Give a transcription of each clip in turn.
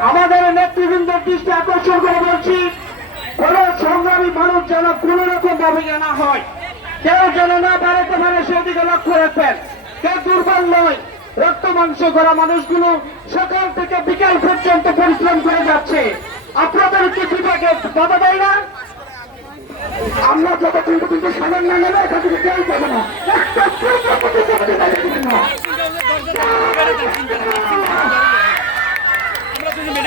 আমাদের নেতৃবৃন্দের দৃষ্টি আকর্ষণ করে বলছি, কোন সংগ্রামী মানুষ যেন কোন রকম ভাবে জানা হয়। কেউ যেন না পারে সেদিকে লক্ষ্য রাখবেন। কেউ দুর্বল নয়, রক্ত মাংস করা মানুষগুলো সকাল থেকে বিকাল পর্যন্ত পরিশ্রম করে যাচ্ছে। আপনাদের কি বিভাগে বাধা দেয় না? আমরা যতক্ষণ পর্যন্ত সামান না নেবে এখান থেকে কেউ যাবে না একটা চুল পর্যন্ত আমাদের বাইরে দিবেন না। আমরা তো medical council state medical faculty করার নেই। আমরা যে আন্দোলনে আসছি, আমরা দেখেন না রোদ বৃষ্টি করে এত কষ্ট হচ্ছে। নার্সিং ওটা কাউন্সিল- বার, আমরা legally আসছি, আমরা illegally আসি নাই। নার্সিং যে ওনাদের পা ধরতে হচ্ছে বারবার। আমরা যে মানুষ, চারটে বছর আমরা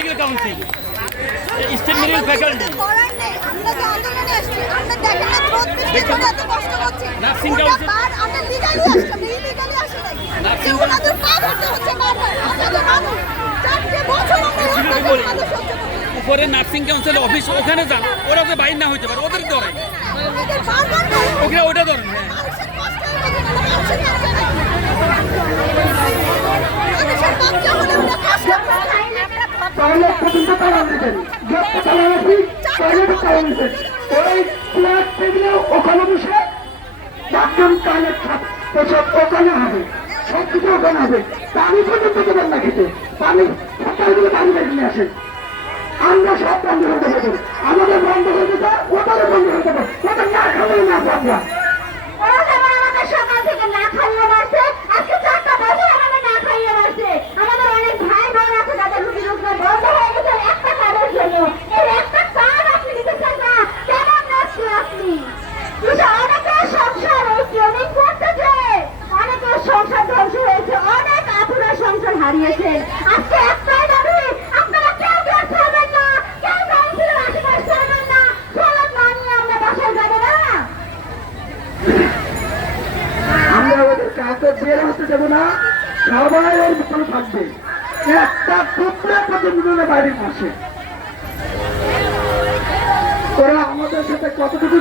শুধু রক্ত বলি। আমাদের সহ্য করতে হচ্ছে। উপরে নার্সিং কাউন্সিল অফিস ওখানে যান। ওরা যে বাইর না হইতে পারে ওদের ধরে। ওখানে ওইটা ধরেন হ্যাঁ দিতেন ওই চেয়ার টেবিলে ওখানে বসে ওখানে হবে। সব কিছু ওখানে হবে। পানি পর্যন্ত দেবেন না খেতে। পানি সকালগুলো পানি বেরিয়ে নিয়ে আমরা সব বন্ধ করতে পারব আমাদের হারিয়েছেন। আজকে একটাই দাবি, আপনারা কেউ গেট ছাড়বেন না, কেউ কাউন্সিলের আশেপাশে ছাড়বেন না। সলাপ না নিয়ে আমরা বাসায় যাব না। আমরা ওদের কাছে বের হতে দেবো না সবাই ওর ভিতরে থাকবে একটা টুকরা না বাইরে আসে ওরা আমাদের সাথে কতটুকু